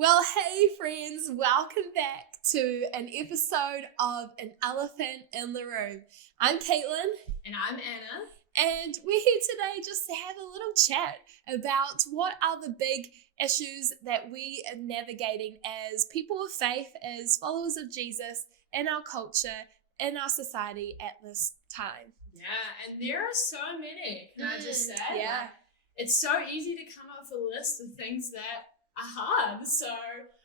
Well, hey friends, welcome back to an episode of An Elephant in the Room. I'm Caitlin. And I'm Anna. And we're here today just to have a little chat about what are the big issues that we are navigating as people of faith, as followers of Jesus in our culture, in our society at this time. Yeah, and there are so many, can I just say? Yeah. Like, it's so easy to come up with a list of things that are hard. So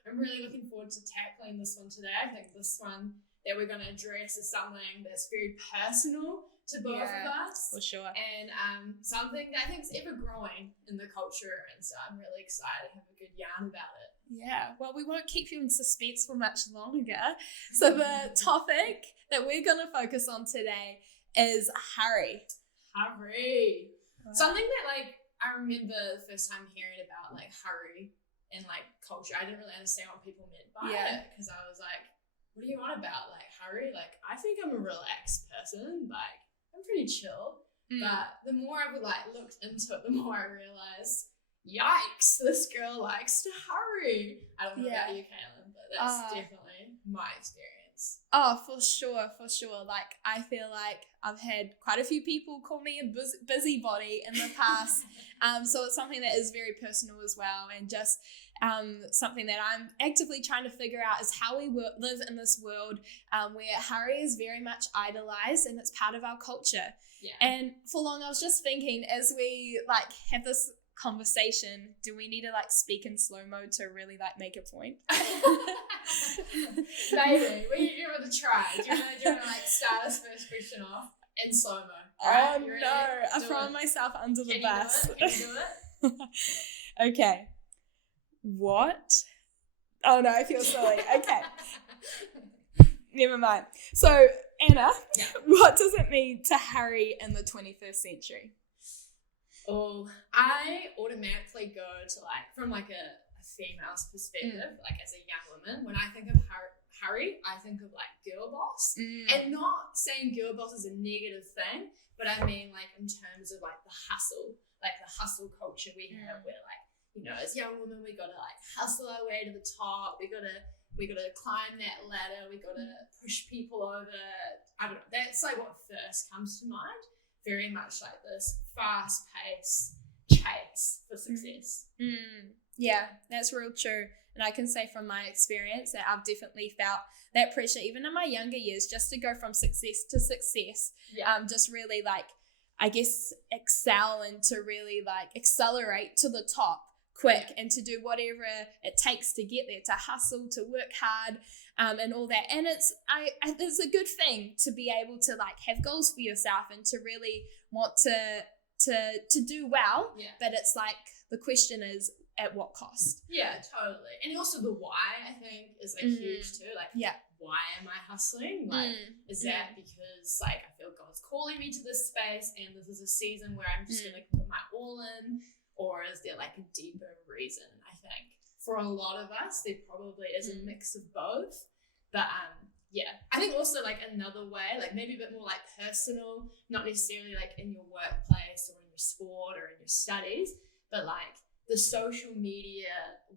I'm really looking forward to tackling this one today. I think this one that we're going to address is something that's very personal to both of us. For sure. And something that I think is ever growing in the culture. And so I'm really excited to have a good yarn about it. Yeah, well, we won't keep you in suspense for much longer. So the topic that we're going to focus on today is hurry. Hurry. Something that, like, I remember the first time hearing about, like, hurry in, like, culture. I didn't really understand what people meant by it, because I was like, what do you want about, like, hurry? Like, I think I'm a relaxed person. Like, I'm pretty chill. But the more I've, like, looked into it, the more I realized, yikes, this girl likes to hurry. I don't know about you, Caitlin, but that's definitely my experience. Oh, for sure. Like, I feel like I've had quite a few people call me a busybody in the past. So it's something that is very personal as well, and just something that I'm actively trying to figure out is how we live in this world where hurry is very much idolized and it's part of our culture. Yeah. And for long, I was just thinking, as we like have this conversation, do we need to like speak in slow-mo to really like make a point? Maybe. We give it a try. Do you want to like start this first question off in slow-mo? Right? Oh no, I've thrown myself under the bus. Can you do it? Okay. What? Oh no, I feel silly. Okay. Never mind. So, Anna, what does it mean to hurry in the 21st century? Oh, I automatically go to like, from like a female's perspective, like as a young woman, when I think of hurry, I think of like girl boss. And not saying girl boss is a negative thing, but I mean like in terms of like the hustle culture we have where like, you know, as young women, we got to like hustle our way to the top. We got to climb that ladder. We got to push people over. I don't know. That's like what first comes to mind. Very much like this fast-paced chase for success. Yeah, that's real true. And I can say from my experience that I've definitely felt that pressure, even in my younger years, just to go from success to success. Just really like, I guess, excel and to really like accelerate to the top quick and to do whatever it takes to get there, to hustle, to work hard, and all that. And it's a good thing to be able to like have goals for yourself and to really want to do well. But it's like the question is, at what cost? Yeah, totally. And also the why, I think, is like huge too. Like, why am I hustling? Like, is that because like I feel God's calling me to this space and this is a season where I'm just gonna put my all in? Or is there like a deeper reason? I think for a lot of us, there probably is a mix of both. But I think also like another way, like maybe a bit more like personal, not necessarily like in your workplace or in your sport or in your studies, but like the social media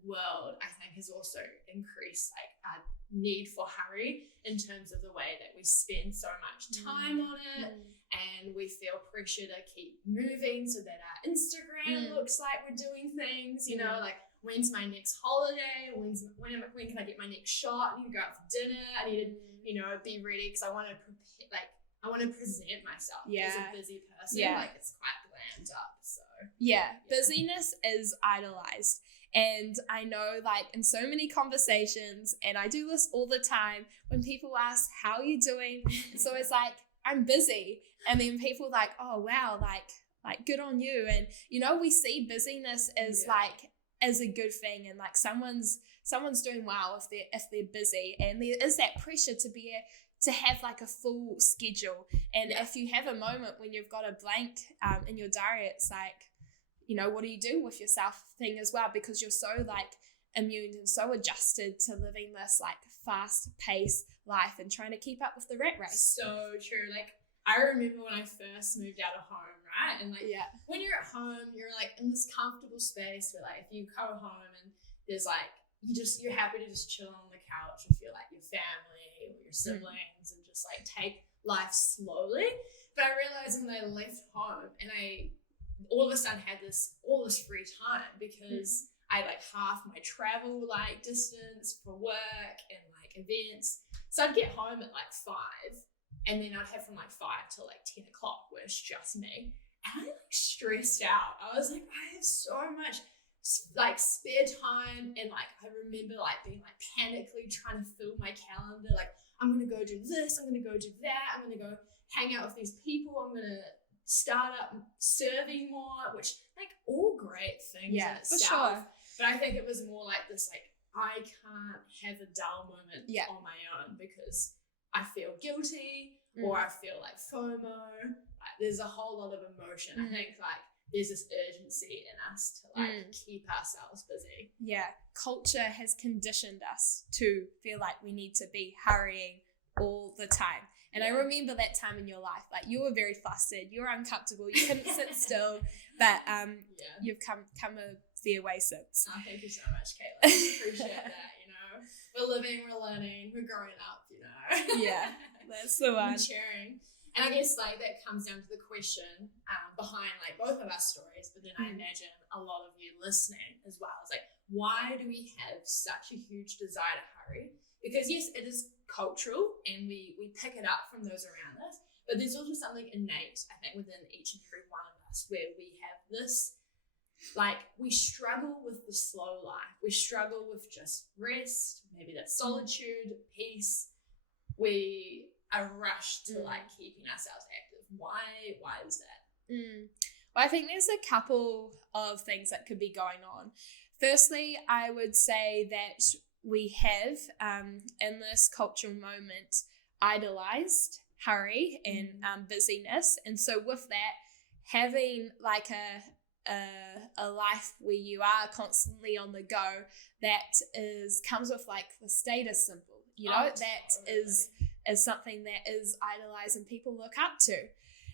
world, I think, has also increased like our need for hurry in terms of the way that we spend so much time on it. And we feel pressure to keep moving so that our Instagram looks like we're doing things, you know, like when's my next holiday? When can I get my next shot? I need to go out for dinner. I need to, you know, be ready because I want to prepare, like I want to present myself as a busy person. Like it's quite glammed up. So busyness is idolized. And I know like in so many conversations, and I do this all the time, when people ask, how are you doing? It's always like, I'm busy. And then people like, oh wow, like good on you. And you know, we see busyness as like as a good thing, and like someone's doing well if they're busy, and there is that pressure to have like a full schedule. And if you have a moment when you've got a blank in your diary, it's like, you know, what do you do with yourself thing as well, because you're so like immune and so adjusted to living this like fast paced life and trying to keep up with the rat race. So true. Like I remember when I first moved out of home, right? And like when you're at home, you're like in this comfortable space where like if you go home and there's like you're happy to just chill on the couch with your like your family or your siblings and just like take life slowly. But I realized when I left home and I all of a sudden had all this free time because I like half my travel like distance for work and like events. So I'd get home at like 5 and then I'd have from like 5 till like 10 o'clock where it's just me. And I like stressed out. I was like, I have so much like spare time, and like I remember like being like panically trying to fill my calendar, like I'm gonna go do this, I'm gonna go do that, I'm gonna go hang out with these people, I'm gonna start up serving more, which like all great things in itself. For sure. But I think it was more like this, like I can't have a dull moment on my own because I feel guilty or I feel like FOMO. Like, there's a whole lot of emotion. I think like there's this urgency in us to like keep ourselves busy. Yeah, culture has conditioned us to feel like we need to be hurrying all the time. And I remember that time in your life, like you were very flustered, you were uncomfortable, you couldn't sit still, but you've come a fair way since. Oh, thank you so much, Caitlin. I appreciate that, you know. We're living, we're learning, we're growing up, you know. Yeah, that's the one. Maturing. And I guess like that comes down to the question behind like both of our stories, but then I imagine a lot of you listening as well. It's like, why do we have such a huge desire to hurry? Because yes, it is cultural and we pick it up from those around us, but there's also something innate, I think, within each and every one of us where we have this, like we struggle with the slow life. We struggle with just rest, maybe that solitude, peace. We are rushed to like keeping ourselves active. Why is that? Well, I think there's a couple of things that could be going on. Firstly, I would say that we have, in this cultural moment, idolized hurry and busyness. And so with that, having like a life where you are constantly on the go, that comes with like the status symbol, you know, is something that is idolized and people look up to.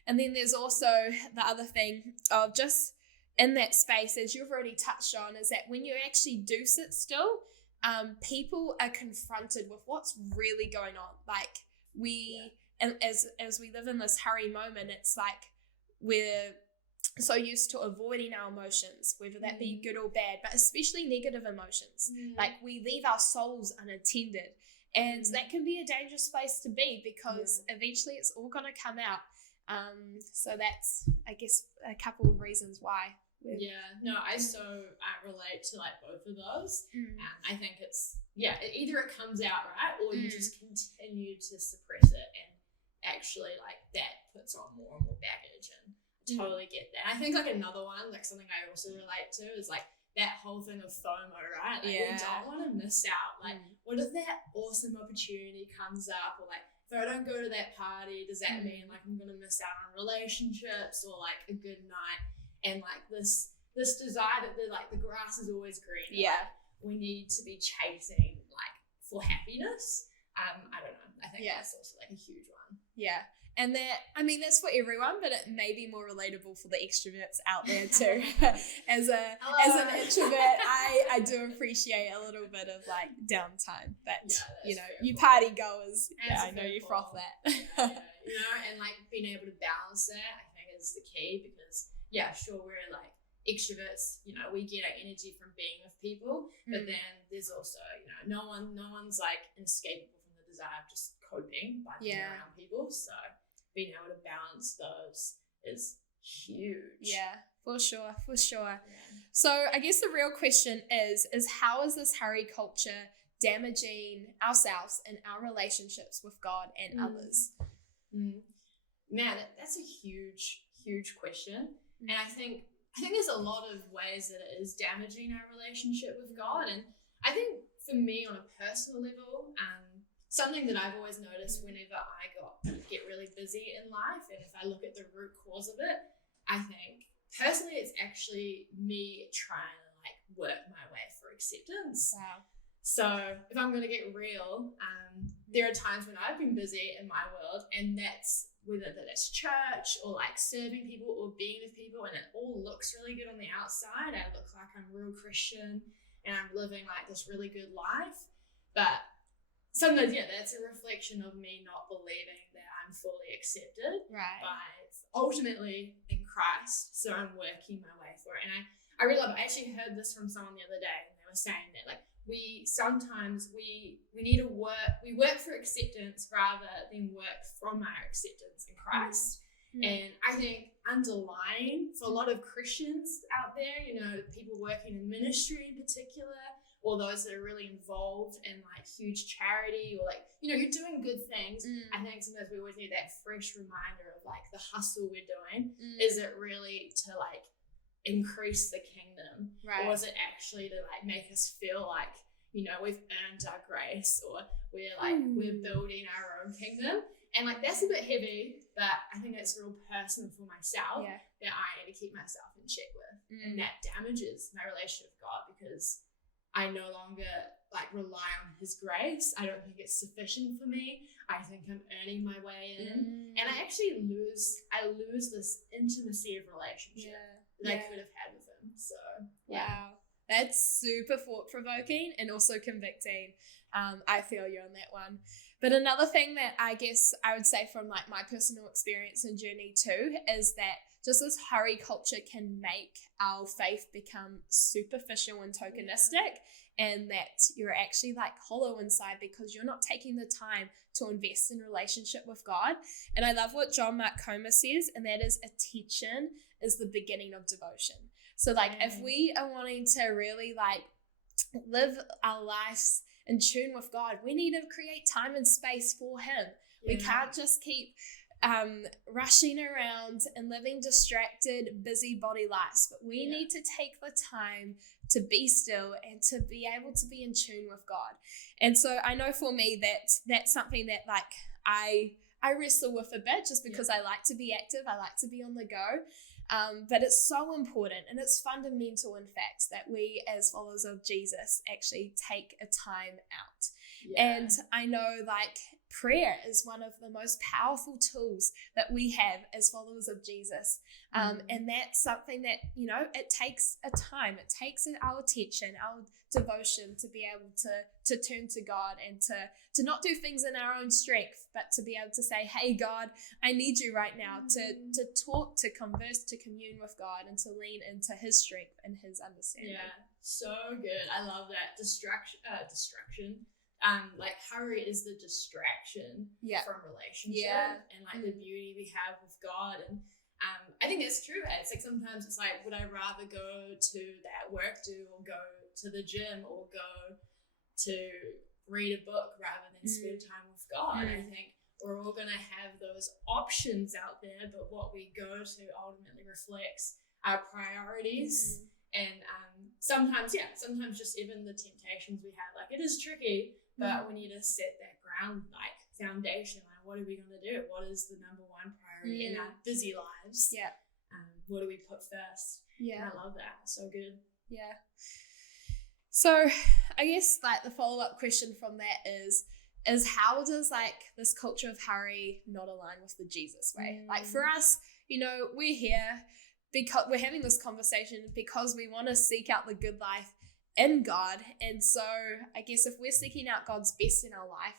And then there's also the other thing of just in that space, as you've already touched on, is that when you actually do sit still, people are confronted with what's really going on. Like and as we live in this hurry moment, it's like we're so used to avoiding our emotions, whether that be good or bad, but especially negative emotions. Like we leave our souls unattended, and that can be a dangerous place to be because eventually it's all going to come out. So that's, I guess, a couple of reasons why. I relate to like both of those. I think it's either it comes out right, or you just continue to suppress it, and actually like that puts on more and more baggage. And I totally get that. I think like another one, like something I also relate to, is like that whole thing of FOMO, right? Like we don't want to miss out. Like what if that awesome opportunity comes up, or like if I don't go to that party, does that mean like I'm gonna miss out on relationships or like a good night? And like this desire that the grass is always green. Like, we need to be chasing like for happiness. I don't know. I think that's also like a huge one. Yeah. And that's for everyone, but it may be more relatable for the extroverts out there too. As an introvert, I do appreciate a little bit of like downtime. But you know, you party goers, I know you froth that. You know, and like being able to balance that, I think is the key, because sure, we're like extroverts, you know, we get our energy from being with people, but then there's also, you know, no one's like inescapable from the desire of just coping by being around people. So being able to balance those is huge. Yeah, for sure. So I guess the real question is how is this hurry culture damaging ourselves and our relationships with God and others? Man, that's a huge question. And I think there's a lot of ways that it is damaging our relationship with God. And I think for me on a personal level, something that I've always noticed whenever I get really busy in life, and if I look at the root cause of it, I think personally it's actually me trying to like work my way for acceptance. Wow. So if I'm going to get real, there are times when I've been busy in my world, and that's whether that's church or like serving people or being with people, and it all looks really good on the outside. I look like I'm a real Christian, and I'm living like this really good life. But sometimes, that's a reflection of me not believing that I'm fully accepted. Right. But ultimately in Christ, so I'm working my way through it. And I really love it. I actually heard this from someone the other day, and they were saying that like we need to work for acceptance rather than work from our acceptance in Christ. And I think underlying for a lot of Christians out there, people working in ministry in particular, or those that are really involved in like huge charity, or like, you're doing good things. I think sometimes we always need that fresh reminder of like the hustle we're doing. Is it really to like increase the kingdom? Right. Or is it actually to like make us feel like, we've earned our grace, or we're building our own kingdom? And like that's a bit heavy, but I think it's real personal for myself that I need to keep myself in check with. And that damages my relationship with God, because I no longer like rely on his grace. I don't think it's sufficient for me. I think I'm earning my way in. And I actually lose this intimacy of relationship that I could have had with him. So wow. That's super thought-provoking and also convicting. I feel you on that one. But another thing that I guess I would say from like my personal experience and journey too is that just this hurry culture can make our faith become superficial and tokenistic, and that you're actually like hollow inside because you're not taking the time to invest in relationship with God. And I love what John Mark Comer says, and that is attention is the beginning of devotion. So like if we are wanting to really like live our lives in tune with God, we need to create time and space for him. We can't just keep rushing around and living distracted, busy body lives, but we need to take the time to be still and to be able to be in tune with God. And so I know for me that's something that like I wrestle with a bit, just because I like to be active, I like to be on the go. But it's so important, and it's fundamental, in fact, that we as followers of Jesus actually take a time out. And I know like prayer is one of the most powerful tools that we have as followers of Jesus. And that's something that, it takes a time, it takes our attention, our devotion to be able to turn to God and to not do things in our own strength, but to be able to say, hey, God, I need you right now to talk, to converse, to commune with God, and to lean into his strength and his understanding. Yeah, so good. I love that. Distraction. Like hurry is the distraction from relationship and like the beauty we have with God. And I think that's true. It's like sometimes it's like, would I rather go to that work do, or go to the gym, or go to read a book rather than spend time with God? I think we're all going to have those options out there, but what we go to ultimately reflects our priorities. And sometimes just even the temptations we have, like it is tricky, but we need to set that foundation. Like, what are we going to do? What is the number one priority in our busy lives? What do we put first? And I love that. So good. Yeah. So I guess like the follow-up question from that is how does like this culture of hurry not align with the Jesus way? Like for us, we're here because we're having this conversation because we want to seek out the good life in God. And so I guess if we're seeking out God's best in our life,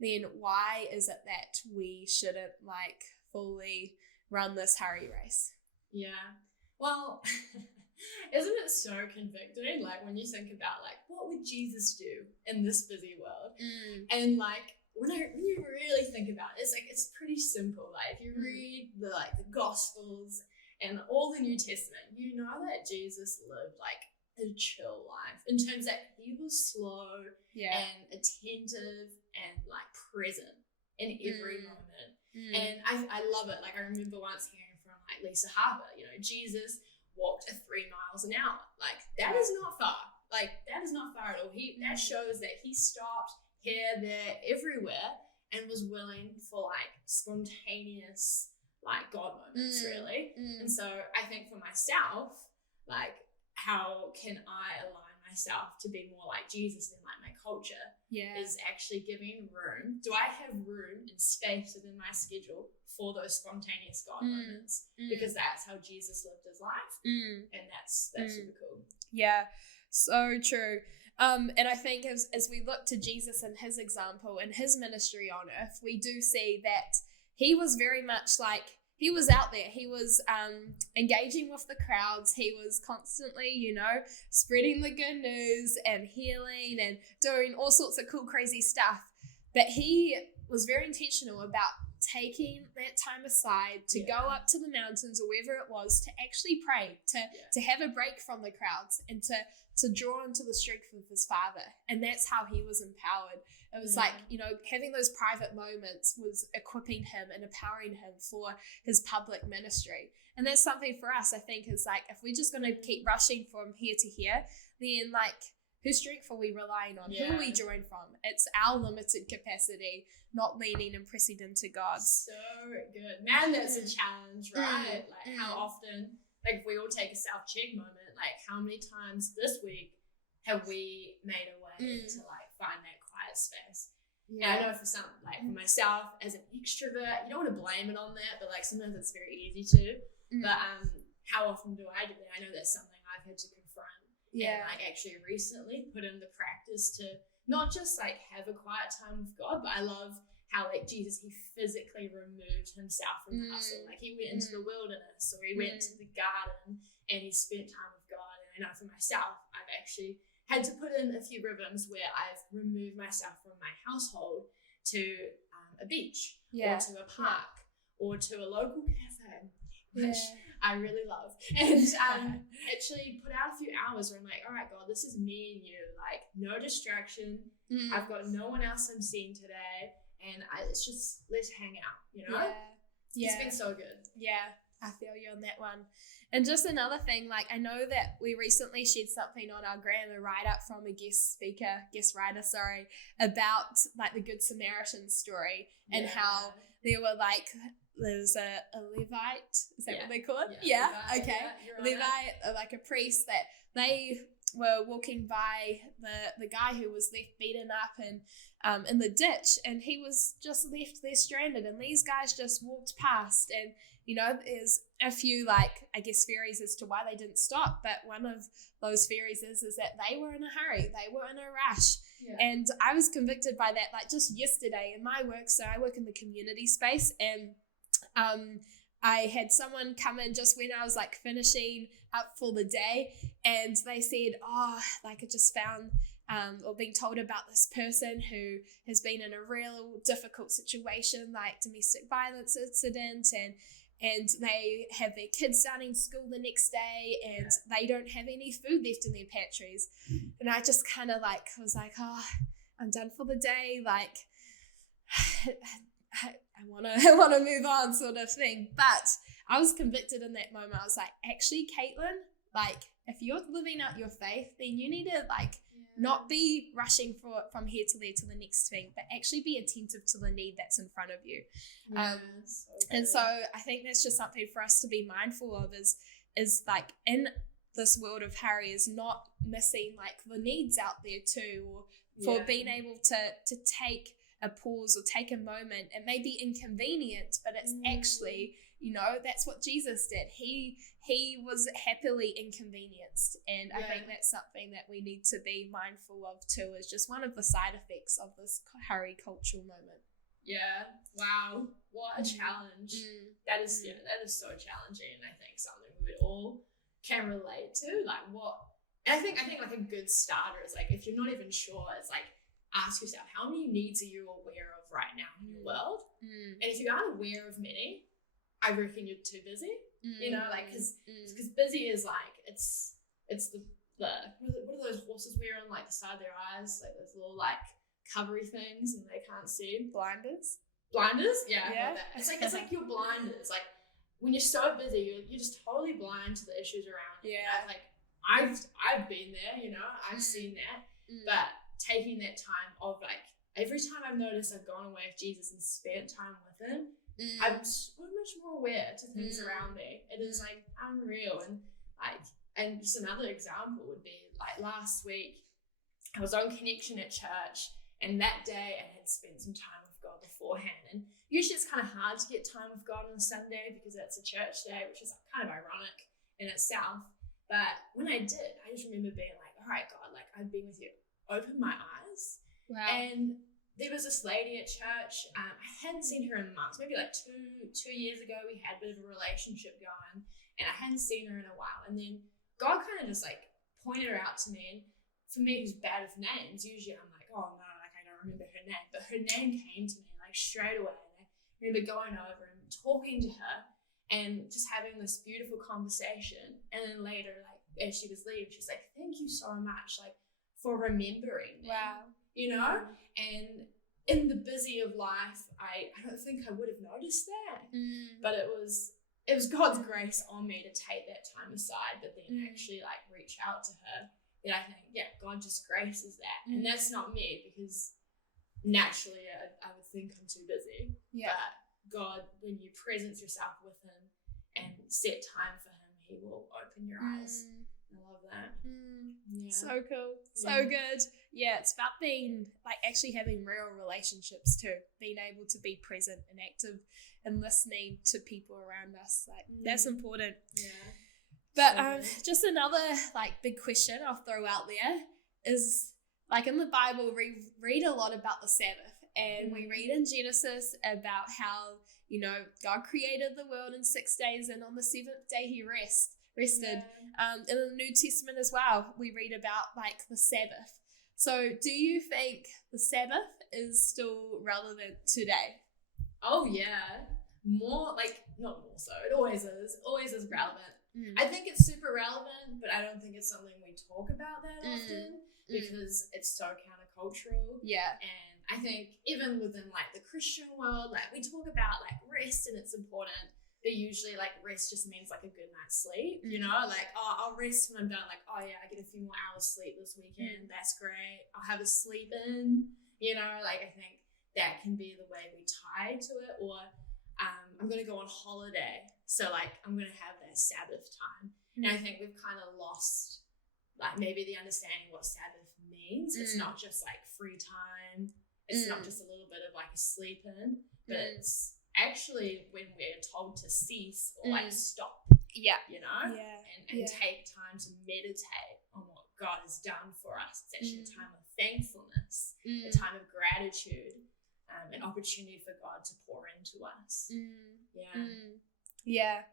then why is it that we shouldn't like fully run this hurry race? Yeah. Well, isn't it so convicting? Like when you think about like, what would Jesus do in this busy world? And like when you really think about it, it's pretty simple. Like if you read the Gospels and all the New Testament, you know that Jesus lived like a chill life in terms that he was slow and attentive and like present in every moment. And I love it. Like I remember once hearing from like Lisa Harper, Jesus walked at 3 miles an hour. Like that is not far. Like that is not far at all. That shows that he stopped here, there, everywhere, and was willing for like spontaneous like God moments, really. And so I think for myself, like how can I align myself to be more like Jesus than like my culture? Is actually giving room. Do I have room and space within my schedule for those spontaneous God moments? Because that's how Jesus lived his life, and that's super cool. Yeah. So true. And I think as we look to Jesus and his example and his ministry on earth, we do see that he was very much like, he was out there. He was engaging with the crowds. He was constantly, spreading the good news and healing and doing all sorts of cool, crazy stuff. But he was very intentional about taking that time aside to go up to the mountains or wherever it was to actually pray, to have a break from the crowds and to draw into the strength of his Father. And that's how he was empowered. It was like, having those private moments was equipping him and empowering him for his public ministry. And that's something for us, I think, is like, if we're just going to keep rushing from here to here, then like, whose strength are we relying on? Who are we drawing from? It's our limited capacity, not leaning and pressing into God's. So good. Man, that's a challenge, right? Like how often, like if we all take a self-check moment, like how many times this week have we made a way to like find that quiet space? Yeah, I know for some, like for myself as an extrovert, you don't want to blame it on that, but like sometimes it's very easy to. But how often do I do that? I know that's something I've had to confront. And like actually recently put into practice to not just like have a quiet time with God, but I love how like Jesus, he physically removed himself from the hustle. Like he went into the wilderness or he went to the garden and he spent time with God. And I know for myself, I've actually had to put in a few rhythms where I've removed myself from my household to a beach or to a park or to a local cafe, which I really love. And actually put out a few hours where I'm like, all right, God, this is me and you. Like, no distraction. I've got no one else I'm seeing today. And it's just, let's hang out, It's been so good. Yeah, I feel you on that one. And just another thing, like, I know that we recently shared something on our gram, a write-up from a guest writer, about, like, the Good Samaritan story and how there was a Levite, is that what they call it? Yeah. Levite, okay. Levite, like a priest, that they were walking by the guy who was left beaten up and in the ditch, and he was just left there stranded, and these guys just walked past. And there's a few, like, I guess, theories as to why they didn't stop, but one of those theories is that they were in a hurry, they were in a rush. And I was convicted by that, like, just yesterday in my work. So I work in the community space, and I had someone come in just when I was like finishing up for the day, and they said, I just found or being told about this person who has been in a real difficult situation, like domestic violence incident, and they have their kids starting school the next day, and they don't have any food left in their pantries. And I just kind of like was like, I'm done for the day, like I want to move on, sort of thing. But I was convicted in that moment. I was like, actually, Caitlin, like, if you're living out your faith, then you need to not be rushing from here to there to the next thing, but actually be attentive to the need that's in front of you. And so I think that's just something for us to be mindful of, is like, in this world of hurry, is not missing like the needs out there too, or for being able to take a pause or take a moment. It may be inconvenient, but it's actually, that's what Jesus did. He was happily inconvenienced. And I think that's something that we need to be mindful of too, is just one of the side effects of this hurry cultural moment. Yeah. Wow. What a challenge. That is so challenging, and I think something we all can relate to. Like and I think like a good starter is like, if you're not even sure, it's like, ask yourself, how many needs are you aware of right now in your world? And if you aren't aware of many, I reckon you're too busy. Because busy is like, it's the what are those horses wear on like the side of their eyes, like those little like covery things, and they can't see. Blinders. Yeah. It's like your blinders. Like when you're so busy, you're just totally blind to the issues around you. Like I've been there. I've seen that, but taking that time of like, every time I've noticed I've gone away with Jesus and spent time with him, I'm so much more aware to things around me. It is like unreal. And just another example would be like last week, I was on Connection at church, and that day I had spent some time with God beforehand. And usually it's kind of hard to get time with God on a Sunday because it's a church day, which is kind of ironic in itself. But when I did, I just remember being like, all right, God, like I've been with you. Open my eyes. Wow. And there was this lady at church. I hadn't seen her in months. Maybe like two years ago, we had a bit of a relationship going, and I hadn't seen her in a while. And then God kind of just like pointed her out to me. And for me, who's bad with names, usually I'm like, oh no, like I don't remember her name. But her name came to me like straight away. And I remember going over and talking to her and just having this beautiful conversation. And then later, like as she was leaving, she's like, thank you so much, like for remembering me. Wow. You know? And in the busy of life, I don't think I would have noticed that. But it was God's grace on me to take that time aside, but then actually like reach out to her. And I think, yeah, God just graces that. And that's not me, because naturally I would think I'm too busy. Yeah. But God, when you presence yourself with him and set time for him, he will open your eyes. I love that. Yeah. So cool. So good. Yeah, it's about being like actually having real relationships too, being able to be present and active and listening to people around us. Like that's important. Yeah. But just another like big question I'll throw out there is, like in the Bible we read a lot about the Sabbath, and we read in Genesis about how, you know, God created the world in 6 days, and on the seventh day he rested. In the New Testament as well, we read about like the Sabbath. So do you think the Sabbath is still relevant today? Oh yeah, not more so. It always is relevant. I think it's super relevant, but I don't think it's something we talk about that often, because it's so countercultural. Yeah. And I think even within like the Christian world, like we talk about like rest and it's important. But usually, like, rest just means, like, a good night's sleep, you know? Like, oh, I'll rest when I'm done. Like, oh, yeah, I get a few more hours sleep this weekend. That's great. I'll have a sleep in, you know? Like, I think that can be the way we tie to it. Or I'm going to go on holiday. So, like, I'm going to have that Sabbath time. And I think we've kind of lost, like, maybe the understanding what Sabbath means. It's not just, like, free time. It's not just a little bit of, like, a sleep in. But it's actually when we're told to cease or like stop, you know, and take time to meditate on what God has done for us. It's actually a time of thankfulness, a time of gratitude, an opportunity for God to pour into us. Yeah.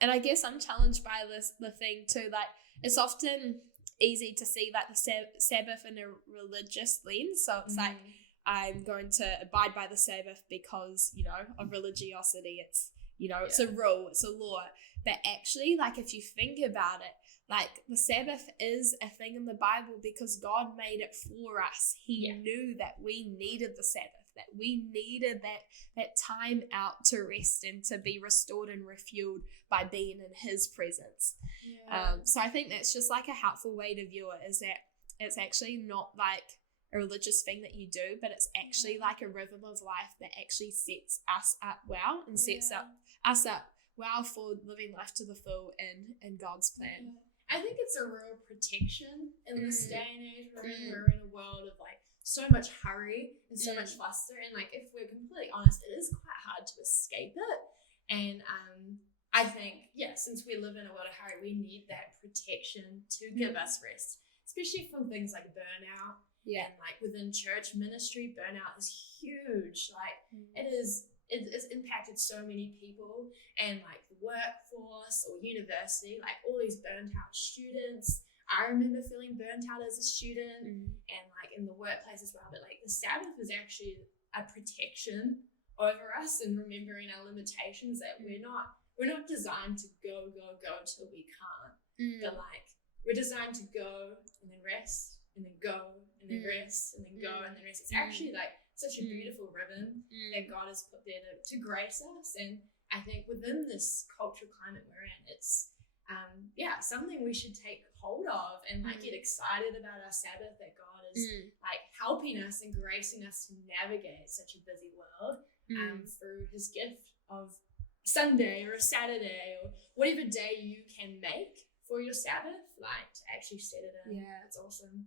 And I guess I'm challenged by the thing too, like it's often easy to see like the Sabbath in a religious lens. So it's like, I'm going to abide by the Sabbath because, you know, of religiosity. It's, you know, it's a rule, it's a law. But actually, like, if you think about it, like, the Sabbath is a thing in the Bible because God made it for us. He knew that we needed the Sabbath, that we needed that time out to rest and to be restored and refueled by being in his presence. So I think that's just, like, a helpful way to view it, is that it's actually not, like, a religious thing that you do, but it's actually like a rhythm of life that actually sets us up well and sets us up well for living life to the full in God's plan. I think it's a real protection in this day and age. We're in a world of like so much hurry and so much fluster, and like if we're completely honest, it is quite hard to escape it. And I think since we live in a world of hurry, we need that protection to give us rest, especially from things like burnout. And like within church ministry, burnout is huge. Like it's impacted so many people, and like the workforce or university, like all these burnt out students. I remember feeling burnt out as a student, and like in the workplace as well. But like the Sabbath is actually a protection over us, and remembering our limitations, that we're not designed to go till we can't. But like we're designed to go and then rest, and then go and then rest, and then go and then rest. It's actually like such a beautiful rhythm that God has put there to grace us. And I think within this cultural climate we're in, it's something we should take hold of and like get excited about our Sabbath, that God is like helping us and gracing us to navigate such a busy world through his gift of Sunday or a Saturday or whatever day you can make for your Sabbath, like to actually set it in. It's awesome.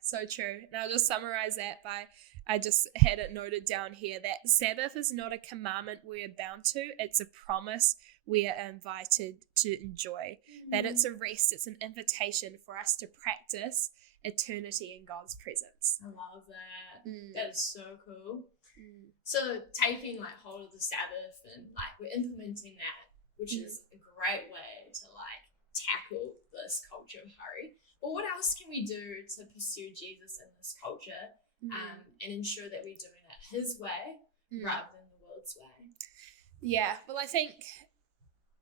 So true. And I'll just summarize that by, I just had it noted down here, that Sabbath is not a commandment we are bound to, it's a promise we are invited to enjoy. That it's a rest, it's an invitation for us to practice eternity in God's presence. I love that. That is so cool. Mm. So taking like hold of the Sabbath and like we're implementing that, which is a great way to like tackle this culture of hurry. But what else can we do to pursue Jesus in this culture and ensure that we're doing it his way rather than the world's way? Yeah, well, I think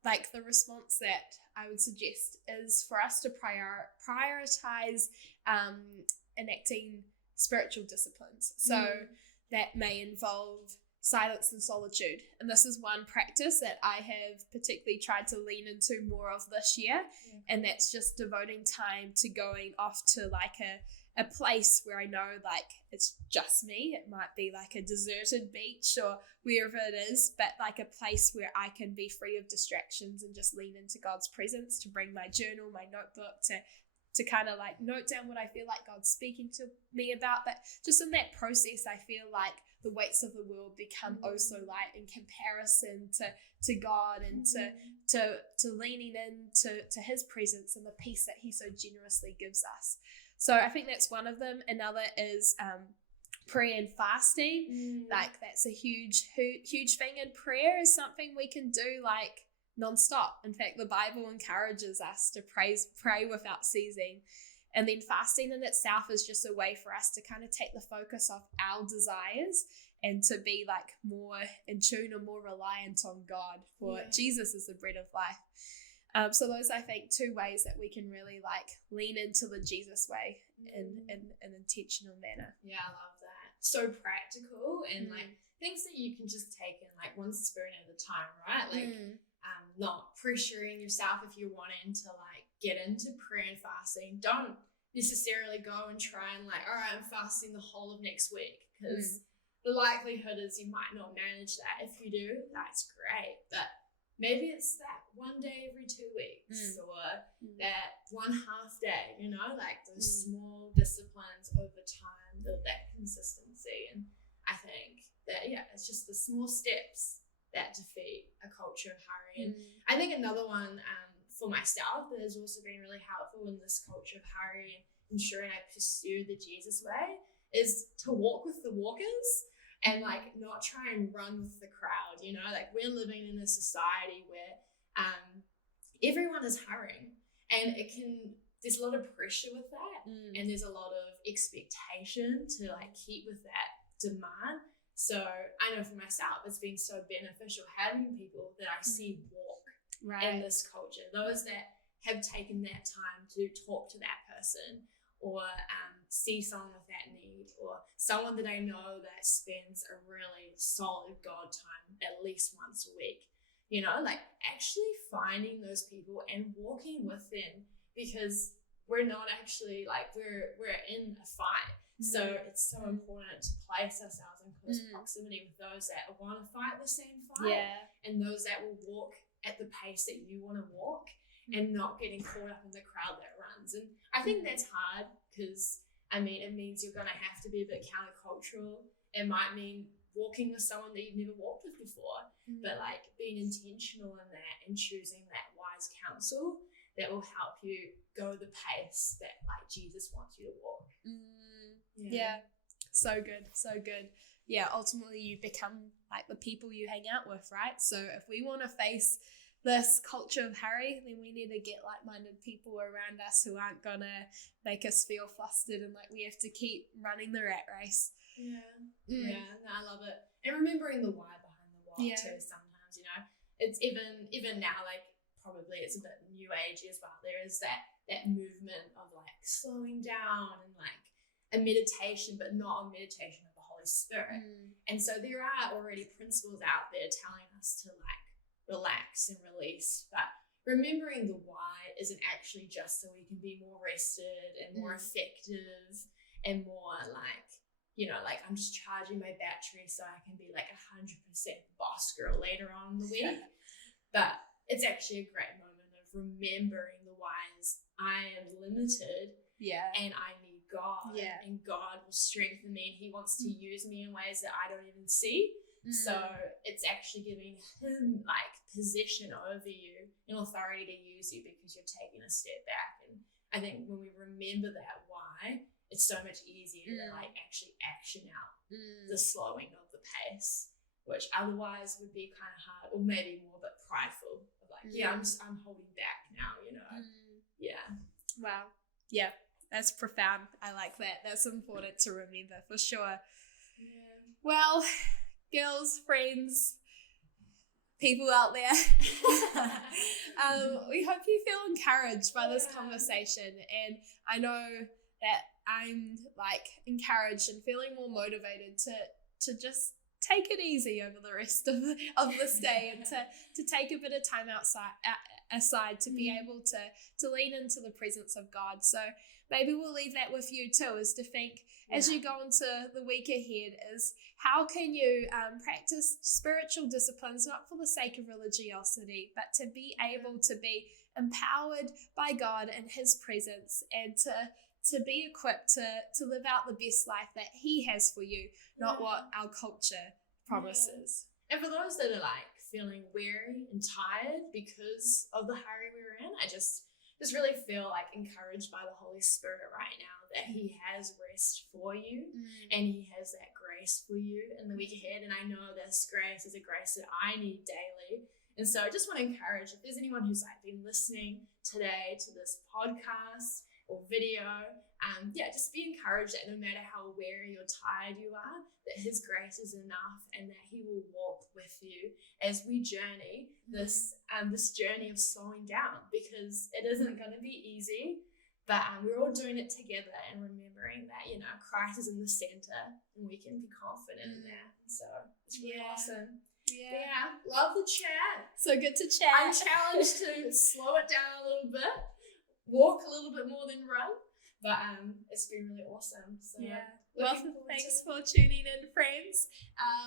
like the response that I would suggest is for us to prioritize enacting spiritual disciplines. So that may involve silence and solitude. And this is one practice that I have particularly tried to lean into more of this year. And that's just devoting time to going off to like a place where I know like it's just me. It might be like a deserted beach or wherever it is, but like a place where I can be free of distractions and just lean into God's presence, to bring my journal, my notebook, to kind of like note down what I feel like God's speaking to me about. But just in that process, I feel like the weights of the world become oh so light in comparison to God and to leaning into his presence and the peace that he so generously gives us. So I think that's one of them. Another is prayer and fasting. Like that's a huge thing. And prayer is something we can do like non-stop. In fact, the Bible encourages us to pray without ceasing. And then fasting in itself is just a way for us to kind of take the focus off our desires and to be like more in tune or more reliant on God, for Jesus is the bread of life. So those, I think, two ways that we can really like lean into the Jesus way in an intentional manner. Yeah, I love that. So practical and like things that you can just take in like one spirit at a time, right? Like not pressuring yourself if you're wanting to like get into prayer and fasting. Don't necessarily go and try and like, all right, I'm fasting the whole of next week, because the likelihood is you might not manage that. If you do, that's great. But maybe it's that one day every 2 weeks or that one half day, you know, like those small disciplines over time, build that consistency. And I think that, it's just the small steps that defeat a culture of hurry. And I think another one for myself that has also been really helpful in this culture of hurry and ensuring I pursue the Jesus way is to walk with the walkers and like not try and run with the crowd, you know, like we're living in a society where everyone is hurrying and there's a lot of pressure with that and there's a lot of expectation to like keep with that demand. So I know for myself, it's been so beneficial having people that I see walk in this culture, those that have taken that time to talk to that person or see someone with that need, or someone that I know that spends a really solid God time at least once a week. You know, like actually finding those people and walking with them, because we're not actually like we're in a fight. So it's so important to place ourselves in close proximity with those that want to fight the same fight and those that will walk at the pace that you want to walk and not getting caught up in the crowd that runs. And I think that's hard because, I mean, it means you're going to have to be a bit countercultural. It might mean walking with someone that you've never walked with before, but like being intentional in that and choosing that wise counsel that will help you go the pace that like Jesus wants you to walk. Yeah, so good. Yeah, ultimately you become like the people you hang out with, right? So if we want to face this culture of hurry, then we need to get like-minded people around us who aren't gonna make us feel flustered and like we have to keep running the rat race. I love it. And remembering the why behind the what too sometimes, you know. It's even now, like probably it's a bit new agey as well. There is that movement of like slowing down and like a meditation, but not a meditation of the Holy Spirit. And so there are already principles out there telling us to like relax and release, but remembering the why isn't actually just so we can be more rested and more effective and more like, you know, like I'm just charging my battery so I can be like 100% boss girl later on in the week. But it's actually a great moment of remembering the whys. I am limited and I need God and God will strengthen me and he wants to use me in ways that I don't even see. So it's actually giving him like possession over you and authority to use you because you're taking a step back. And I think when we remember that why, it's so much easier to like actually action out the slowing of the pace, which otherwise would be kind of hard, or maybe more but prideful of like, I'm holding back now, you know. Yeah. Wow. Yeah, that's profound. I like that. That's important to remember for sure. Yeah. Well, girls, friends, people out there, we hope you feel encouraged by this conversation, and I know that I'm like encouraged and feeling more motivated to just take it easy over the rest of this day, and to take a bit of time aside to be able to lean into the presence of God. So maybe we'll leave that with you too, is to think as you go into the week ahead, is how can you practice spiritual disciplines, not for the sake of religiosity, but to be able to be empowered by God and his presence, and to be equipped to live out the best life that he has for you, not what our culture promises. And for those that are like feeling weary and tired because of the hurry we're in, I just really feel like encouraged by the Holy Spirit right now that he has rest for you and he has that grace for you in the week ahead. And I know this grace is a grace that I need daily. And so I just want to encourage, if there's anyone who's like been listening today to this podcast or video, just be encouraged that no matter how weary or tired you are, that his grace is enough and that he will walk with you as we journey this journey of slowing down, because it isn't going to be easy, but we're all doing it together and remembering that, you know, Christ is in the center and we can be confident in that. So it's really awesome. Yeah, love the chat. So good to chat. I'm challenged to slow it down a little bit, walk a little bit more than run, but it's been really awesome. So well, thanks for tuning in, friends.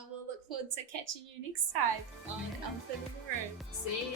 We'll look forward to catching you next time on Elephant in the Room. See ya.